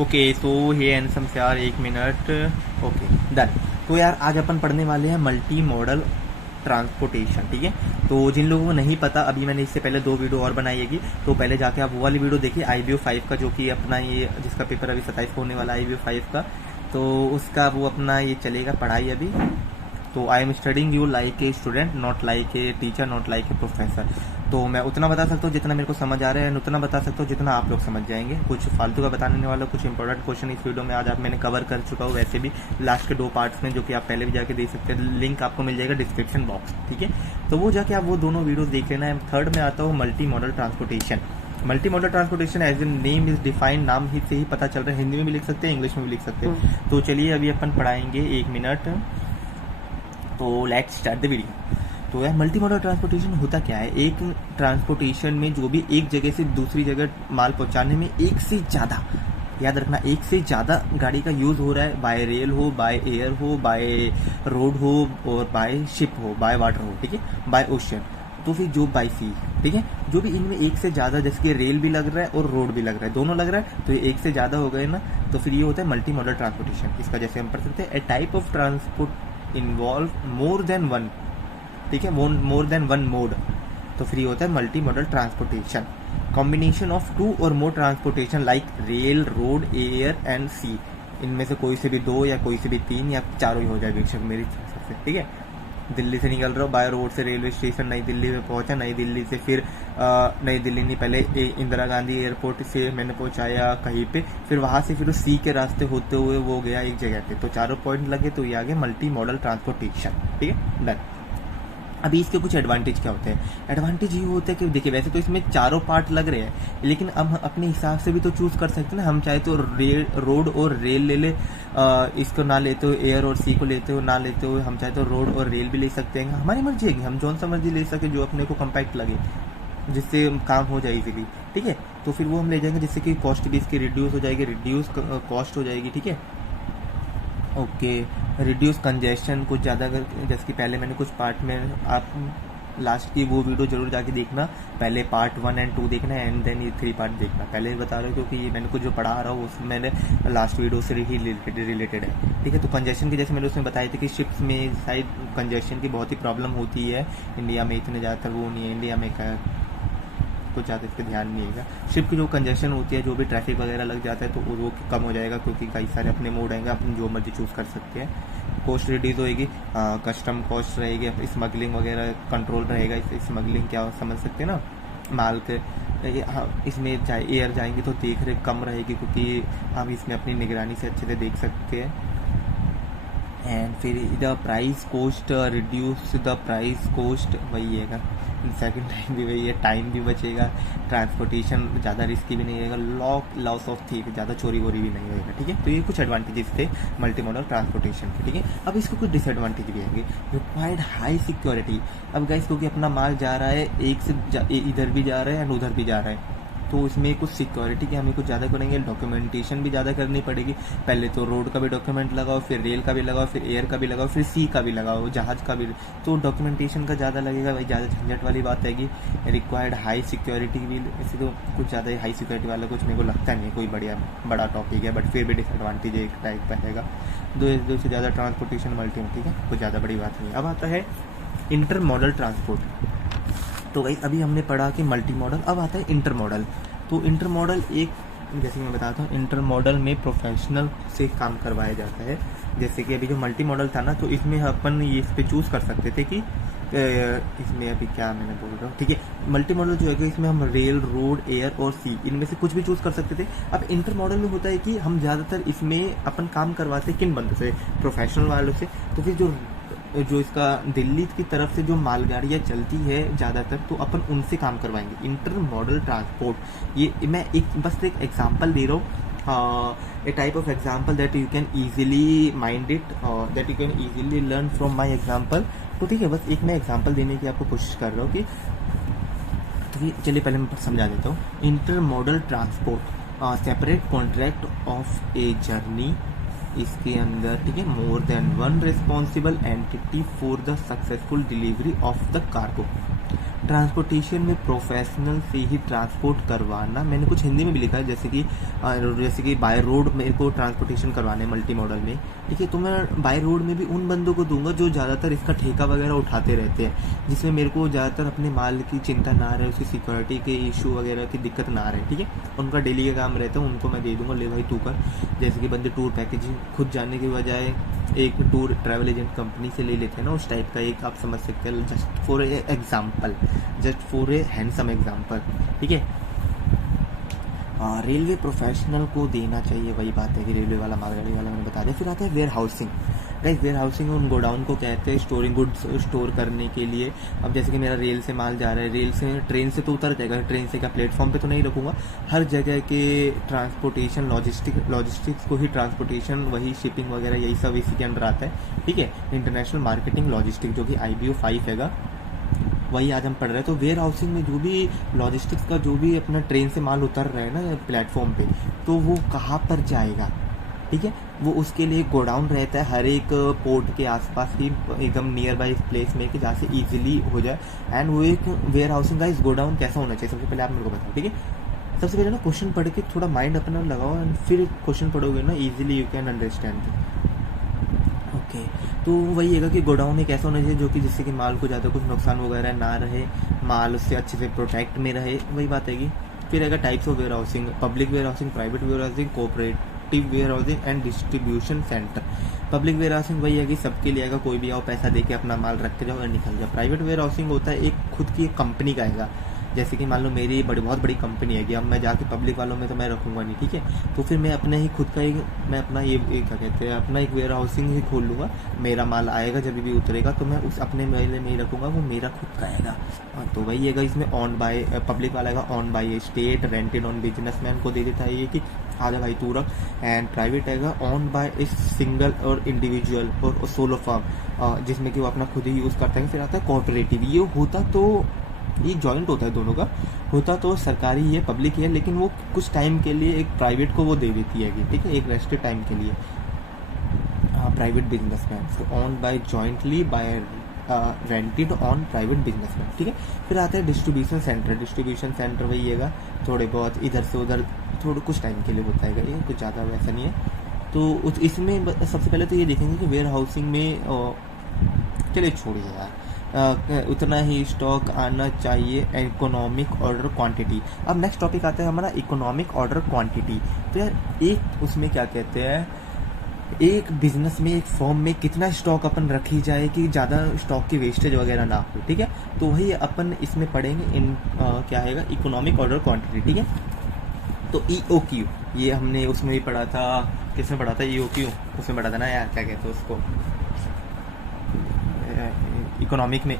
Okay तो हे एनसम से यार 1 मिनट। Okay done. तो यार आज अपन पढ़ने वाले हैं मल्टी मॉडल ट्रांसपोर्टेशन, ठीक है। तो जिन लोगों को नहीं पता, अभी मैंने इससे पहले 2 वीडियो और बनाई है, तो पहले जाके आप वो वाली वीडियो देखिए IBO 5 का, जो कि अपना ये जिसका पेपर अभी 27 को होने वाला है IBO 5 का, तो उसका वो अपना ये चलेगा पढ़ाई अभी। तो I am studying you like a student, not like a teacher, not like a professor. तो मैं उतना बता सकता हूँ जितना मेरे को समझ आ रहा है, उतना बता सकता हूँ जितना आप लोग समझ जाएंगे। कुछ फालतू का बताने वाला, कुछ इंपॉर्टेंट क्वेश्चन इस वीडियो में आज आप मैंने कवर कर चुका हूँ वैसे भी लास्ट के 2 पार्ट्स में, जो कि आप पहले भी जाके देख सकते हैं। लिंक आपको मिल जाएगा डिस्क्रिप्शन बॉक्स, ठीक है। तो वो जाके आप वो दोनों वीडियोज देख लेना है। थर्ड में आता हूँ multi model transportation. Multi model transportation as a name is defined, नाम ही से ही पता चल रहा है। हिंदी में भी लिख सकते हैं, इंग्लिश में भी लिख सकते हैं। तो चलिए अभी अपन पढ़ाएंगे 1 मिनट। तो लेट्स स्टार्ट द वीडियो। तो यार मल्टी मॉडल ट्रांसपोर्टेशन होता क्या है? एक ट्रांसपोर्टेशन में जो भी एक जगह से दूसरी जगह माल पहुंचाने में एक से ज़्यादा, याद रखना, एक से ज़्यादा गाड़ी का यूज़ हो रहा है। बाय रेल हो, बाय एयर हो, बाय रोड हो, और बाय शिप हो, बाय वाटर हो, ठीक है, बाय ओशन। तो फिर जो बाय सी, ठीक है, जो भी इनमें एक से ज़्यादा, जैसे कि रेल भी लग रहा है और रोड भी लग रहा है, दोनों लग रहा है, तो ये एक से ज़्यादा हो गए ना, तो फिर ये होता है मल्टी मॉडल ट्रांसपोर्टेशन। इसका जैसे हम पढ़ सकते हैं, a type of transport involve more than one, ठीक है, मोर देन वन मोड, तो फिर ये होता है multi model transportation. Combination of 2 और more transportation like rail, road, air and sea, इनमें से कोई से भी 2 या कोई से भी 3 या चारों ही हो जाए बेशक मेरी तरफ से, ठीक है। दिल्ली से निकल रहा हूँ, बाय रोड से रेलवे स्टेशन नई दिल्ली में पहुंचा, नई दिल्ली से फिर नई दिल्ली नहीं, पहले इंदिरा गांधी एयरपोर्ट से मैंने पहुंचाया कहीं पे, फिर वहां से फिर सी के रास्ते होते हुए वो गया एक जगह पे। तो चारों पॉइंट लगे, तो ये आ गया मल्टी मॉडल ट्रांसपोर्टेशन, ठीक है, डन। अभी इसके कुछ एडवांटेज क्या होते हैं? एडवांटेज ये होता है कि देखिए, वैसे तो इसमें चारों पार्ट लग रहे हैं, लेकिन अब हम अपने हिसाब से भी तो चूज कर सकते हैं ना। हम चाहे तो रोड और रेल ले ले, इसको ना लेते हो एयर और सी को लेते हो ना लेते हो, हम चाहे तो रोड और रेल भी ले सकते हैं, हमारी मर्जी है, हम जौन सा मर्जी ले सके जो अपने को कम्पैक्ट लगे, जिससे काम हो जाए इजीली, ठीक है। तो फिर वो हम ले जाएंगे, जिससे कि कॉस्ट भी इसकी रिड्यूस हो जाएगी, रिड्यूस कॉस्ट हो जाएगी, ठीक है। ओके, रिड्यूस कंजेशन कुछ ज़्यादा, जैसे कि पहले मैंने कुछ पार्ट में, आप लास्ट की वो वीडियो जरूर जाके देखना, पहले पार्ट 1 और 2 देखना है, एंड देन ये 3 पार्ट देखना। पहले ही बता रहा हूँ क्योंकि ये मैंने कुछ जो पढ़ा रहा हूँ उसमें मैंने लास्ट वीडियो से ही रिलेटेड है, ठीक है। तो कंजेशन की जैसे मैंने उसमें बताई थी कि शिप्स में शायद कंजेशन की बहुत ही प्रॉब्लम होती है, इंडिया में इतने ज़्यादातर वो नहीं है, इंडिया में कुछ ज़्यादा इस पर ध्यान नहीं है। शिप की जो कंजेशन होती है, जो भी ट्रैफिक वगैरह लग जाता है, तो वो कम हो जाएगा, क्योंकि कई सारे अपने मोड आएंगे, अपन जो मर्जी चूज़ कर सकते हैं। कॉस्ट रिड्यूस होएगी, कस्टम कॉस्ट रहेगी, स्मगलिंग वगैरह कंट्रोल रहेगा। स्मगलिंग क्या समझ सकते हैं ना, माल के, इसमें चाहे एयर जाएंगे तो देख रेख कम रहेगी, क्योंकि हम इसमें अपनी निगरानी से अच्छे से देख सकते हैं। एंड फिर the price cost, reduce the price cost, वही है, सेकंड टाइम भी वही है, टाइम भी बचेगा, ट्रांसपोर्टेशन ज़्यादा रिस्की भी नहीं रहेगा, लॉस ऑफ थीफ, ज़्यादा चोरी वोरी भी नहीं होगा, ठीक है। तो ये कुछ एडवांटेजेस थे मल्टी मॉडल ट्रांसपोर्टेशन के, ठीक है। अब इसको कुछ डिसएडवांटेज भी आएंगे। Required high security. अब गाइस, क्योंकि अपना माल जा रहा है, एक से इधर भी जा रहा है एंड उधर भी जा रहा है, तो इसमें कुछ सिक्योरिटी की हमें कुछ ज़्यादा करेंगे, डॉक्यूमेंटेशन भी ज़्यादा करनी पड़ेगी। पहले तो रोड का भी डॉक्यूमेंट लगाओ, फिर रेल का भी लगाओ, फिर एयर का भी लगाओ, फिर सी का भी लगाओ, जहाज़ का भी, तो डॉक्यूमेंटेशन का ज़्यादा लगेगा, भाई ज़्यादा झंझट वाली बात आएगी। रिक्वायर्ड हाई सिक्योरिटी भी, ऐसे तो कुछ ज़्यादा हाई सिक्योरिटी वाला कुछ मेरे को लगता नहीं है कोई बड़ा टॉपिक है, बट फिर भी डिसएडवांटेज एक टाइप का रहेगा। दो से ज़्यादा ट्रांसपोर्टेशन मल्टी, ठीक है, कुछ ज़्यादा बड़ी बात नहीं है। अब आता है इंटर मॉडल ट्रांसपोर्ट। तो भाई अभी हमने पढ़ा कि मल्टी मॉडल, अब आता है इंटर मॉडल। तो इंटर मॉडल एक, जैसे मैं बताता हूँ, इंटर मॉडल में प्रोफेशनल से काम करवाया जाता है। जैसे कि अभी जो मल्टी मॉडल था ना, तो इसमें अपन ये इस पे चूज़ कर सकते थे कि इसमें अभी क्या मैंने बोल रहा हूँ, ठीक है। मल्टी मॉडल जो है कि इसमें हम रेल, रोड, एयर और सी, इनमें से कुछ भी चूज़ कर सकते थे। अब इंटर मॉडल में होता है कि हम ज़्यादातर इसमें अपन काम करवाते किन बंदों से? प्रोफेशनल वालों से। तो फिर जो इसका दिल्ली की तरफ से जो मालगाड़ियाँ चलती है ज़्यादातर, तो अपन उनसे काम करवाएंगे। इंटर मॉडल ट्रांसपोर्ट, ये मैं बस एक एग्जांपल दे रहा हूँ, a type of example that you can easily mind it, that you can easily learn from my example. तो ठीक है, बस एक मैं एग्जांपल देने की आपको कोशिश कर रहा हूँ कि, तो चलिए पहले मैं समझा देता हूँ। Inter modal transport, separate contract of a journey, इसके अंदर, ठीक है, मोर than one responsible entity for the successful delivery of the cargo. Transportation में प्रोफेशनल से ही ट्रांसपोर्ट करवाना, मैंने कुछ हिंदी में भी लिखा है, जैसे कि बाय रोड मेरे को ट्रांसपोर्टेशन करवाने मल्टी मॉडल में, ठीक है। तो मैं बाय रोड में भी उन बंदों को दूंगा जो ज़्यादातर इसका ठेका वगैरह उठाते रहते हैं, जिसमें मेरे को ज़्यादातर अपने माल की चिंता ना रहे, उसकी सिक्योरिटी के इशू वगैरह की दिक्कत ना रहे, ठीक है। उनका डेली का काम रहता है, उनको मैं दे दूंगा, ले भाई तू कर। जैसे कि बंदे टूर पैकेजिंग खुद जाने की बजाय एक टूर ट्रैवल एजेंट कंपनी से ले लेते हैं ना, उस टाइप का एक आप समझ सकते हैं, just for a handsome example, ठीक है। रेलवे प्रोफेशनल को देना चाहिए, वही बात है कि रेलवे वाला मालगाड़ी वाला मैंने बता दिया। फिर आता है warehousing. Guys warehousing उन गोडाउन को कहते हैं स्टोरिंग गुड्स स्टोर करने के लिए। अब जैसे कि मेरा रेल से माल जा रहा है, रेल से ट्रेन से तो उतर जाएगा, ट्रेन से क्या प्लेटफॉर्म पे तो नहीं रखूंगा, हर जगह के ट्रांसपोर्टेशन लॉजिस्टिक्स को ही ट्रांसपोर्टेशन, वही शिपिंग वगैरह यही सब इसी के अंडर आता है, ठीक है। इंटरनेशनल मार्केटिंग लॉजिस्टिक जो कि IBO 5 हैगा, वही आज हम पढ़ रहे हैं। तो वेयर हाउसिंग में जो भी लॉजिस्टिक्स का जो भी अपना ट्रेन से माल उतर रहा है ना प्लेटफॉर्म पे, तो वो कहाँ पर जाएगा, ठीक है। वो उसके लिए गोडाउन रहता है हर एक पोर्ट के आसपास ही, एकदम नियर बाई प्लेस में, कि जहाँ से ईजिली हो जाए। एंड वो एक वेयर हाउसिंग का इस गोडाउन कैसा होना चाहिए, सबसे पहले आप मेरे को बताओ, ठीक है। सबसे पहले ना क्वेश्चन पढ़ के थोड़ा माइंड अपना लगाओ, एंड फिर क्वेश्चन पढ़ोगे ना easily you can understand. Okay, तो वही है कि गोडाउन एक ऐसा होना चाहिए जो कि जिससे कि माल को ज़्यादा कुछ नुकसान वगैरह ना रहे, माल उससे अच्छे से प्रोटेक्ट में रहे, वही बात है कि। फिर आएगा types of warehousing, public warehousing, private warehousing, cooperative warehousing and distribution centre. Public warehousing वही है कि सबके लिए आएगा, कोई भी आओ पैसा दे के अपना माल रख के जाओ और निकल जाओ। प्राइवेट वेयर हाउसिंग होता है एक खुद की एक कंपनी का आएगा, जैसे कि मान लो मेरी बहुत बड़ी कंपनी है कि अब मैं जाके पब्लिक वालों में तो मैं रखूंगा नहीं, ठीक है। तो फिर मैं अपने ही खुद का एक, मैं अपना ये क्या कहते हैं, अपना एक वेयर हाउसिंग ही खोल लूँगा। मेरा माल आएगा जब भी उतरेगा तो मैं उस अपने मेले में ही रखूँगा, वो मेरा खुद का आएगा। तो वही है इसमें ऑन बाय, पब्लिक वाला आएगा on by state, rented on businessman को दे देता है ये कि आजा भाई तू रख। एंड प्राइवेट आएगा ऑन बाय ए सिंगल और इंडिविजुअल और सोलो फर्म, जिसमें कि वो अपना खुद ही यूज़ करता है। फिर आता है कोऑपरेटिव, ये होता तो ये जॉइंट होता है दोनों का, होता तो सरकारी है पब्लिक है, लेकिन वो कुछ टाइम के लिए एक प्राइवेट को वो दे देती है, ठीक है, एक रेस्टेड टाइम के लिए। Private businessman own by jointly by rented on private businessman, ठीक है। फिर आता है डिस्ट्रीब्यूशन सेंटर। डिस्ट्रीब्यूशन सेंटर वही है थोड़े बहुत इधर से उधर थोड़े कुछ टाइम के लिए होता है, ये कुछ ज़्यादा वैसा नहीं है। तो इसमें सबसे पहले तो ये देखेंगे कि वेयर हाउसिंग में चलिए छोड़िए यार, उतना ही स्टॉक आना चाहिए। Economic order quantity. अब नेक्स्ट टॉपिक आता है हमारा इकोनॉमिक ऑर्डर क्वांटिटी। तो यार एक उसमें क्या कहते हैं, एक बिजनेस में एक फॉर्म में कितना स्टॉक अपन रखी जाए कि ज़्यादा स्टॉक की वेस्टेज वगैरह ना हो, ठीक है। तो वही अपन इसमें पढ़ेंगे इन क्या है इकोनॉमिक ऑर्डर क्वांटिटी, ठीक है। तो EOQ ये हमने उसमें भी पढ़ा था, किसमें पढ़ा था EOQ, उसमें पढ़ा था ना यार, क्या कहते हैं उसको, इकोनॉमिक में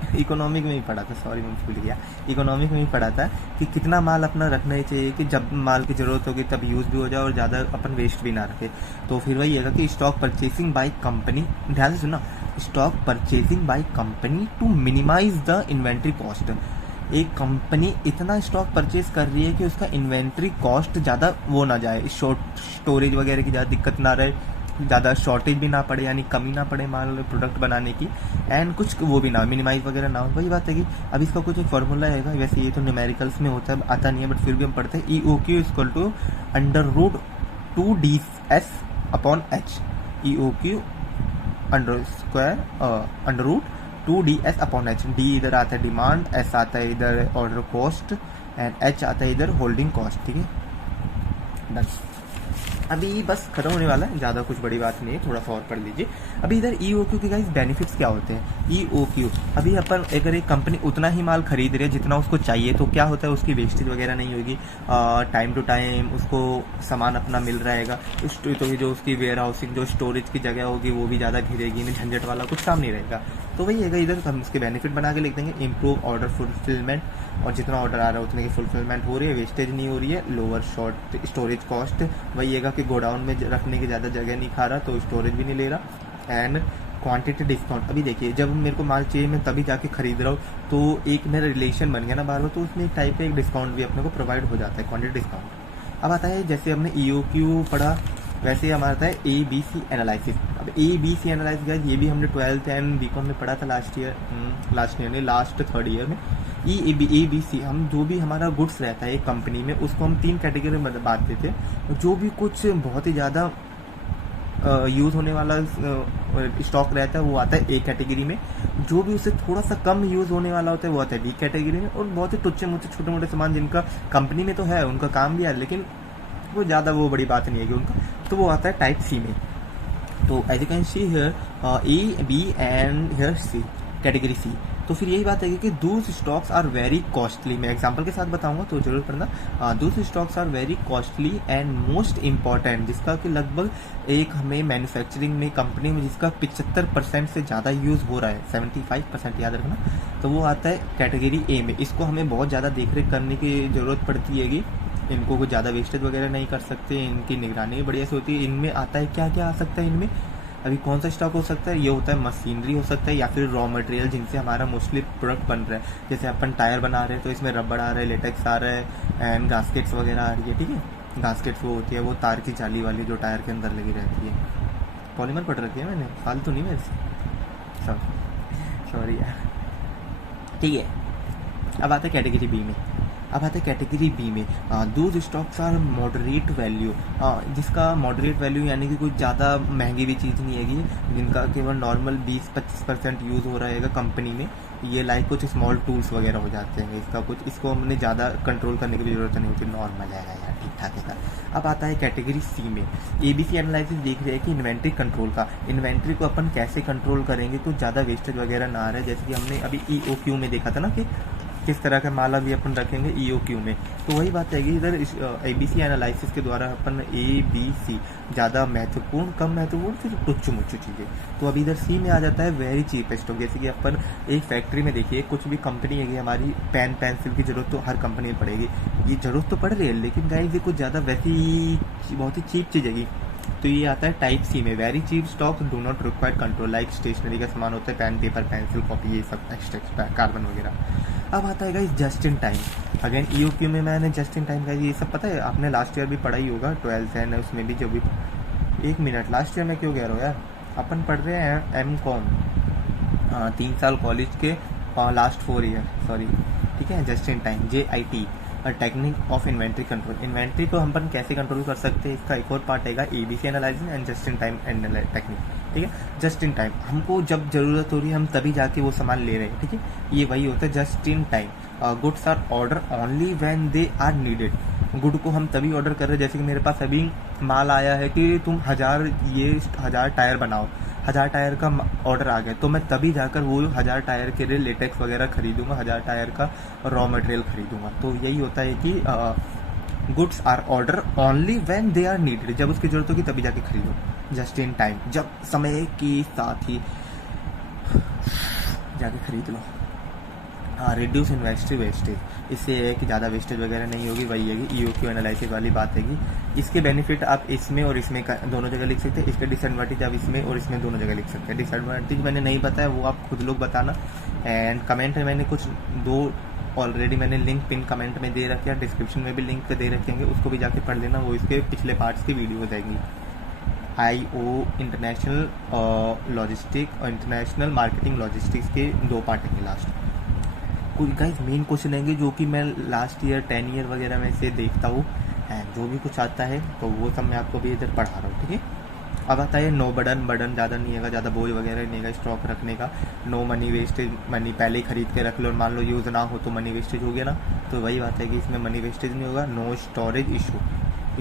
ही पढ़ा था, सॉरी मैं भूल गया। इकोनॉमिक में ही पढ़ा था कि कितना माल अपना रखना ही चाहिए कि जब माल की ज़रूरत होगी तब यूज़ भी हो जाए और ज़्यादा अपन वेस्ट भी ना रखे। तो फिर वही है कि स्टॉक परचेसिंग बाय कंपनी, ध्यान से सुना, stock purchasing by company to minimise the inventory cost. एक कंपनी इतना स्टॉक परचेज कर रही है कि उसका इन्वेंट्री कॉस्ट ज़्यादा वो ना जाए, स्टोरेज वगैरह की ज़्यादा दिक्कत ना रहे, ज़्यादा शॉर्टेज भी ना पड़े, यानी कमी ना पड़े माल प्रोडक्ट बनाने की, एंड कुछ वो भी ना मिनिमाइज वगैरह ना हो। वही बात है कि अब इसका कुछ एक फॉर्मूला है, वैसे ये तो न्यूमेरिकल्स में होता है, आता नहीं है, बट फिर भी हम पढ़ते हैं। EOQ equal to √2DS upon H। EOQ √2DS upon H। D इधर आता है डिमांड, S आता है इधर ऑर्डर कॉस्ट, एंड H आता है इधर होल्डिंग कॉस्ट, ठीक है। बस अभी बस खत्म होने वाला है, ज़्यादा कुछ बड़ी बात नहीं है, थोड़ा सा और पढ़ लीजिए। अभी इधर EOQ के गाइस बेनिफिट्स क्या होते हैं। EOQ अभी अपन अगर एक कंपनी उतना ही माल खरीद रही है जितना उसको चाहिए, तो क्या होता है उसकी वेस्टेज वगैरह नहीं होगी, टाइम टू टाइम उसको सामान अपना मिल रहेगा। तो जो उसकी वेयर हाउसिंग जो स्टोरेज की जगह होगी वो भी ज़्यादा घिरेगी नहीं, झंझट वाला कुछ काम नहीं रहेगा। तो वही है इधर हम उसके बेनिफिट बना के लिख देंगे। इम्प्रूव ऑर्डर फुलफिलमेंट, और जितना ऑर्डर आ रहा है उतने की फुलफिलमेंट हो रही है, वेस्टेज नहीं हो रही है। लोअर शॉर्ट स्टोरेज कॉस्ट, वही है कि गोडाउन में रखने की ज़्यादा जगह नहीं खा रहा तो स्टोरेज भी नहीं ले रहा। एंड क्वांटिटी डिस्काउंट, अभी देखिए जब मेरे को माल चाहिए मैं तभी जाके खरीद रहा हूँ, तो एक मेरा रिलेशन बन गया ना बार बार, तो उसमें एक टाइप का एक डिस्काउंट भी अपने को प्रोवाइड हो जाता है, क्वांटिटी डिस्काउंट। अब आता है जैसे हमने EOQ पढ़ा, वैसे ही हमारा आता है ABC एनालिसिस। अब ABC एनालिसिस ये भी हमने 12th एंड BCom में पढ़ा था लास्ट ईयर नहीं, लास्ट 3rd ईयर में। ए बी सी, हम जो भी हमारा गुड्स रहता है एक कंपनी में उसको हम 3 कैटेगरी में बांट देते हैं। जो भी कुछ बहुत ही ज़्यादा यूज़ होने वाला स्टॉक रहता है वो आता है ए कैटेगरी में, जो भी उससे थोड़ा सा कम यूज़ होने वाला होता है वो आता है बी कैटेगरी में, और बहुत ही टुच्चे मुच्चे छोटे मोटे सामान जिनका कंपनी में तो है, उनका काम भी है लेकिन वो ज़्यादा वो बड़ी बात नहीं है कि उनका, तो वो आता है टाइप सी में। तो as you can see here A B and here C, category C. तो फिर यही बात है कि those stocks are very costly, मैं एग्जांपल के साथ बताऊंगा तो जरूर पढ़ना। Those stocks are very costly and most important, जिसका कि लगभग एक हमें मैन्युफैक्चरिंग में कंपनी में जिसका 75% से ज़्यादा यूज़ हो रहा है, 75% याद रखना, तो वो आता है कैटेगरी ए में। इसको हमें बहुत ज़्यादा देख रेख करने की ज़रूरत पड़ती है कि इनको कुछ ज़्यादा वेस्टेज वगैरह नहीं कर सकते, इनकी निगरानी भी बढ़िया से होती है। इनमें आता है क्या क्या आ सकता है, इनमें अभी कौन सा स्टॉक हो सकता है, ये होता है मशीनरी हो सकता है या फिर रॉ मटेरियल जिनसे हमारा मोस्टली प्रोडक्ट बन रहा है। जैसे अपन टायर बना रहे हैं तो इसमें रबड़ आ रहा है, लेटेक्स आ रहा है एंड गास्केट्स वगैरह आ रही है, ठीक है। गास्केट्स वो होती है वो तार की जाली वाली जो टायर के अंदर लगी रहती है, पॉलीमर पढ़ रखी है मैंने, फालतू नहीं मेरे से, सॉरी यार, ठीक है। अब आते हैं कैटेगरी बी में। अब आते हैं कैटेगरी बी में, those stocks are moderate value, जिसका मॉडरेट वैल्यू यानी कि कुछ ज़्यादा महंगी भी चीज़ नहीं है, जिनका केवल नॉर्मल 20-25% यूज़ हो रहेगा कंपनी में। ये लाइक कुछ स्मॉल टूल्स वगैरह हो जाते हैं, इसका कुछ इसको हमने ज़्यादा कंट्रोल करने की भी जरूरत नहीं होती, नॉर्मल आएगा यार, ठीक ठाक है। अब आता है कैटेगरी सी में, ABC एनालिसिस देख रहे हैं कि इन्वेंट्री कंट्रोल का, इन्वेंट्री को अपन कैसे कंट्रोल करेंगे तो ज़्यादा वेस्टेज वगैरह ना आ रहा है। जैसे कि हमने अभी EOQ में देखा था ना कि किस तरह का माल अभी अपन रखेंगे EOQ में, तो वही बात है कि इधर ABC एनालिसिस के द्वारा अपन ABC ज़्यादा महत्वपूर्ण, कम महत्वपूर्ण, फिर टुच्च मुच्चू चीज़ें। तो अभी इधर सी में आ जाता है वेरी चीप स्टॉक। जैसे कि अपन एक फैक्ट्री में देखिए, कुछ भी कंपनी है, हमारी पेन पेंसिल की जरूरत तो हर कंपनी में पड़ेगी, ये जरूरत तो पड़ रही है, लेकिन गाइस ये कुछ ज़्यादा वैसी बहुत ही चीप चीज़ है। तो ये आता है टाइप सी में, very cheap stock do not require control, like stationery का सामान होता है, पेन पेपर पेंसिल कॉपी, ये सब एक्स्ट्रा कार्बन वगैरह। अब आता है guys just in time. Again EOQ में मैंने जस्ट इन टाइम का ये सब पता है, आपने लास्ट ईयर भी पढ़ा ही होगा 12th एंड उसमें भी, जो भी 1 मिनट लास्ट ईयर में क्यों कह रहा हूँ यार, अपन पढ़ रहे हैं MCOM 3 साल कॉलेज के लास्ट 4 ईयर, सॉरी, ठीक है। Just in time JIT, technique of inventory control, inventory को हम अपन कैसे कंट्रोल कर सकते हैं, इसका एक और पार्ट है ABC analysis and just in time technique, ठीक है। जस्ट इन टाइम, हमको जब जरूरत हो रही है हम तभी जाके वो सामान ले रहे हैं, ठीक है, ये वही होता है just in time. Goods are order only when they are needed, good को हम तभी ऑर्डर कर रहे हैं, जैसे कि मेरे पास अभी माल आया है कि तुम 1000 टायर बनाओ, 1000 टायर का ऑर्डर आ गया, तो मैं तभी जाकर वो 1000 टायर के लिए लेटेक्स वगैरह खरीदूंगा, 1000 टायर का रॉ मटेरियल खरीदूंगा। तो यही होता है कि goods are order only when they are needed, जब उसकी जरूरत होगी तभी जाके खरीदो, जस्ट इन टाइम, जब समय के साथ ही जाके खरीद लो। रिड्यूस इन्वेस्टरी वेस्टेज, इससे है कि ज़्यादा वेस्टेज वगैरह नहीं होगी, वही है कि EOQ एनालिसिस वाली बात है कि इसके बेनिफिट आप इसमें और इसमें दोनों जगह लिख सकते हैं, इसके डिसएडवांटेज आप इसमें और इसमें दोनों जगह लिख सकते हैं। डिसएडवांटेज मैंने नहीं बताया, वो आप खुद लोग बताना, एंड कमेंट में मैंने कुछ 2 ऑलरेडी मैंने लिंक पिन कमेंट में दे रखे हैं, डिस्क्रिप्शन में भी लिंक दे रखेंगे, उसको भी जाके पढ़ लेना, वो इसके पिछले पार्ट्स की वीडियो हो जाएगी। IO इंटरनेशनल लॉजिस्टिक और इंटरनेशनल मार्केटिंग लॉजिस्टिक्स के 2 पार्ट हैं लास्ट। कुछ गाइस मेन क्वेश्चन आएंगे जो कि मैं लास्ट ईयर 10 ईयर वगैरह में से देखता हूँ, जो भी कुछ आता है तो वो सब मैं आपको भी इधर पढ़ा रहा हूँ, ठीक है। अब आता है नो बर्डन ज़्यादा नहीं है, ज़्यादा बोझ वगैरह नहीं है स्टॉक रखने का। नो मनी वेस्टेज, मनी पहले ही खरीद के रख लो और मान लो यूज़ ना हो तो मनी वेस्टेज हो गया ना, तो वही बात है कि इसमें मनी वेस्टेज नहीं होगा। नो स्टोरेज इशू,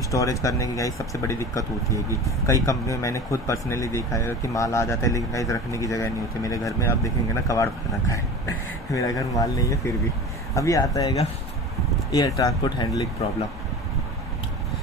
स्टोरेज करने की गाइस सबसे बड़ी दिक्कत होती है कि कई कंपनी में मैंने खुद पर्सनली देखा है कि माल आ जाता है लेकिन गाइस रखने की जगह नहीं होती। मेरे घर में आप देखेंगे ना कबाड़ भर रखा है मेरा घर माल नहीं है फिर भी। अभी आता है एयर ट्रांसपोर्ट हैंडलिंग प्रॉब्लम।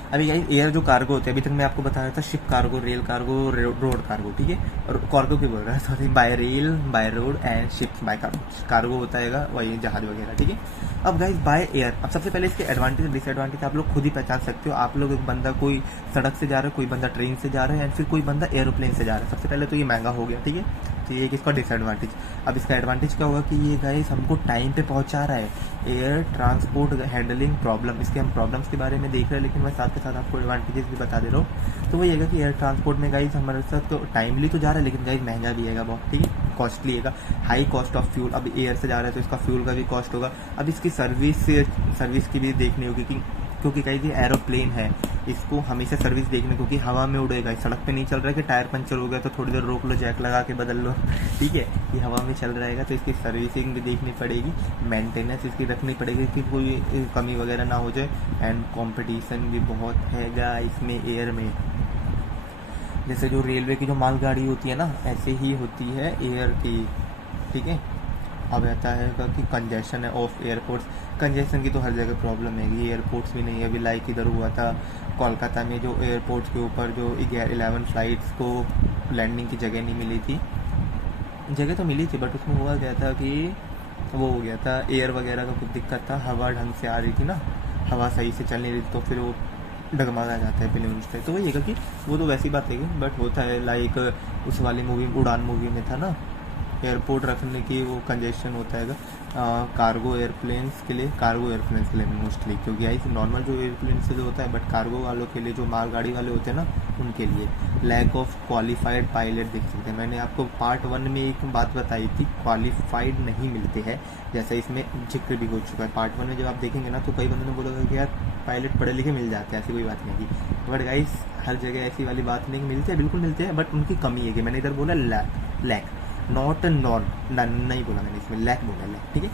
अभी गाइस एयर जो कार्गो होते हैं, अभी तक मैं आपको बता रहा था ship cargo, rail cargo, road cargo, ठीक है, और कार्गो की बोल रहा है sorry, by rail, by road and ships by cargo. Cargo होता है वही जहाज वगैरह, ठीक है। अब गाइस बाय एयर, अब सबसे पहले इसके एडवांटेज और डिसएडवांटेज आप लोग खुद ही पहचान सकते हो। आप लोग एक बंदा कोई सड़क से जा रहा है, कोई बंदा ट्रेन से जा रहा है एंड फिर कोई बंदा एरोप्लेन से जा रहा है। सबसे पहले तो ये महंगा हो गया, ठीक है, तो ये इसका डिसएडवांटेज। अब इसका एडवांटेज क्या होगा कि ये गाइस हमको टाइम पे पहुंचा रहा है। एयर ट्रांसपोर्ट हैंडलिंग प्रॉब्लम, इसके हम प्रॉब्लम्स के बारे में देख रहे हैं, लेकिन मैं साथ के साथ आपको एडवांटेजेस भी बता दे रहा हूँ। तो वही है कि एयर ट्रांसपोर्ट में गाइस हमारे साथ तो टाइमली तो जा रहा है, लेकिन गाइस महंगा भी है बहुत, ठीक है, कॉस्टली है, हाई कॉस्ट ऑफ फ्यूल। अब एयर से जा रहा है तो इसका फ्यूल का भी कॉस्ट होगा। अब इसकी सर्विस की भी देखनी होगी क्योंकि कहीं ये एरोप्लेन है, इसको हमेशा सर्विस देखने, क्योंकि हवा में उड़ेगा, सड़क पे नहीं चल रहा है कि टायर पंचर हो गया तो थोड़ी देर रोक लो, जैक लगा के बदल लो, ठीक है, ये हवा में चल रहेगा तो इसकी सर्विसिंग भी देखनी पड़ेगी, मेंटेनेंस इसकी रखनी पड़ेगी कि कोई कमी वगैरह ना हो जाए। एंड कंपटीशन भी बहुत हैगा इसमें एयर में। जैसे जो रेलवे की जो मालगाड़ी होती है ना, ऐसे ही होती है एयर की, ठीक है। अब रहता है कि कंजेशन है ऑफ एयरपोर्ट्स। कंजेशन की तो हर जगह प्रॉब्लम है, ये एयरपोर्ट्स भी नहीं है। अभी लाइक इधर हुआ था कोलकाता में, जो एयरपोर्ट्स के ऊपर जो 11 फ्लाइट्स को लैंडिंग की जगह नहीं मिली थी, जगह तो मिली थी बट उसमें हुआ क्या था कि वो हो गया था, एयर वगैरह का कुछ दिक्कत था, हवा ढंग से आ रही थी ना, हवा सही से चल नहीं रही थी, तो फिर वो डगमगा जाता है बलून्स पे। तो वही है कि वो तो वैसी बात है, बट होता है लाइक उस वाली मूवी, उड़ान मूवी में था ना, एयरपोर्ट रखने की वो कंजेशन होता है कार्गो एयरप्लेन्स के लिए मोस्टली, क्योंकि आई नॉर्मल जो एयरप्लेन से जो होता है, बट कार्गो वालों के लिए, जो मालगाड़ी वाले होते हैं ना, उनके लिए लैक ऑफ क्वालिफाइड पायलट देख सकते हैं। मैंने आपको पार्ट 1 में एक बात बताई थी, क्वालिफाइड नहीं मिलते हैं, जैसा इसमें जिक्र भी हो चुका है। पार्ट 1 में जब आप देखेंगे ना, तो कई बंदों ने बोला कि यार पायलट पढ़े लिखे मिल जाते हैं, ऐसी कोई बात नहीं की, बट गाइस हर जगह ऐसी वाली बात नहीं, मिलते हैं, बिल्कुल मिलते हैं, बट उनकी कमी है कि मैंने इधर बोला लैक नॉट नॉन नहीं बोला मैंने, इसमें लैक बोला, लैक, ठीक है,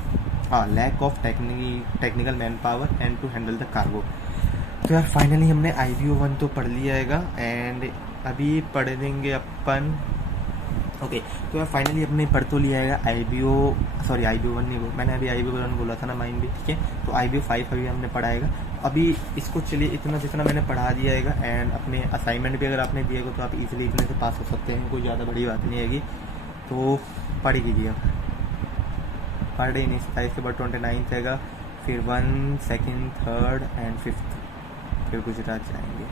हाँ, lack of technical manpower and to handle the cargo. तो यार फाइनली हमने IBO 1 तो पढ़ लिया है एंड अभी पढ़ देंगे अपन, ओके। तो यार फाइनली हमने पढ़ तो लिया है IBO 1 नहीं, मैंने अभी IBO 1 बोला था ना, माइंड भी, ठीक है। तो IBO 5 अभी हमने पढ़ाएगा। अभी इसको चलिए इतना जितना मैंने पढ़ा दिया है, एंड अपने असाइनमेंट भी अगर आपने दिएगा तो आप इजीली इतने से पास हो सकते हैं, कोई ज़्यादा बड़ी बात नहीं आएगी। तो पढ़ कीजिए, पर डे नहीं था, इसके बाद 29 रहेगा, फिर 1, 2, 3 एंड 5, फिर गुजरात जाएंगे,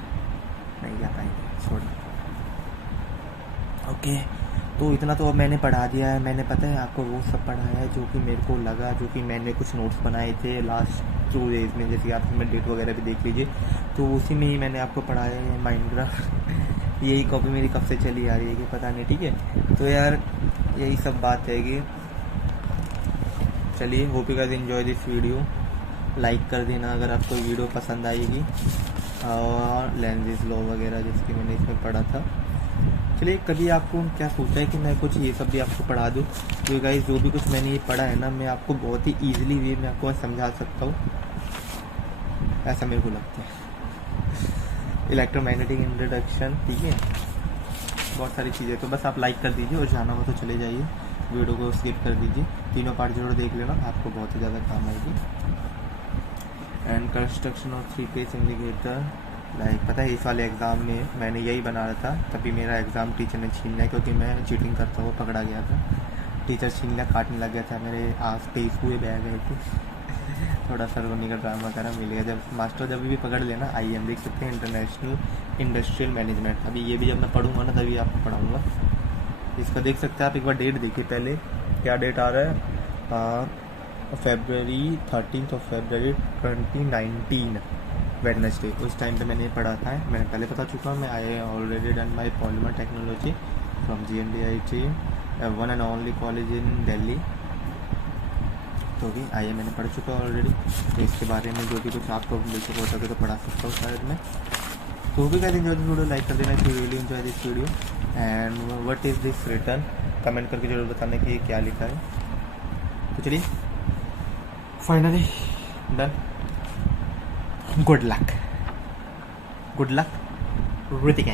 नहीं जा पाएंगे, छोड़। ओके, तो इतना तो अब मैंने पढ़ा दिया है, मैंने पता है आपको वो सब पढ़ाया है जो कि मेरे को लगा, जो कि मैंने कुछ नोट्स बनाए थे लास्ट 2 डेज में, जैसे आप में डेट वगैरह भी देख लीजिए, तो उसी में ही मैंने आपको पढ़ाया है माइनक्राफ्ट। यही कॉपी मेरी कब से चली आ रही है कि पता नहीं, ठीक है। तो यार यही सब बात है कि चलिए, hope you guys enjoy this video, like कर देना अगर आपको वीडियो पसंद आएगी, और लेंसेज लॉ वगैरह जिसकी मैंने इसमें पढ़ा था। चलिए, कभी आपको क्या सोचा है कि मैं कुछ ये सब भी आपको पढ़ा दूँ, तो गाइस जो भी कुछ मैंने ये पढ़ा है ना, मैं आपको बहुत ही ईजिली वे में आपको समझा सकता हूँ, ऐसा मेरे को लगता है। इलेक्ट्रोमैग्नेटिक इंट्रोडक्शन, ठीक है, बहुत सारी चीज़ें। तो बस आप लाइक कर दीजिए और जाना हो तो चले जाइए, वीडियो को स्किप कर दीजिए, तीनों पार्ट जरूर देख लेना, आपको बहुत ही ज़्यादा काम आएगी। And construction of 3 phase indicator, like पता है इस वाले एग्ज़ाम में मैंने यही बना रहा था, तभी मेरा एग्ज़ाम टीचर ने छीन लिया, क्योंकि मैं चीटिंग करता हुआ पकड़ा गया था, टीचर छीन लिया, काटने लग गया था, मेरे आस पेस हुए बह गए थे। थोड़ा सा रोने का ड्रामा करा, मिल गया। जब मास्टर जब भी पकड़ लेना, IM देख सकते हैं, इंटरनेशनल इंडस्ट्रियल मैनेजमेंट, अभी ये भी जब मैं पढ़ूंगा ना तभी आपको पढ़ाऊँगा, इसका देख सकते हैं आप। एक बार डेट देखिए पहले, क्या डेट आ रहा है, February 13 February 2019 वेडनेसडे, उस टाइम पे मैंने पढ़ा था, मैंने पहले बता चुका हूँ, मैं I already done my polymer technology from GNDIT, 1 and only college in Delhi, तो भी आई मैंने पढ़ चुका ऑलरेडी। तो इसके बारे में जो भी कुछ आपको बेसिक हो सके तो पढ़ा सकता हूँ शायद मैं। तो भी guys enjoy this video, like कर देना, really enjoy this video, and what is this return, comment करके जरूर बताने कि क्या लिखा है। तो चलिए, finally done, good luck Hrithik.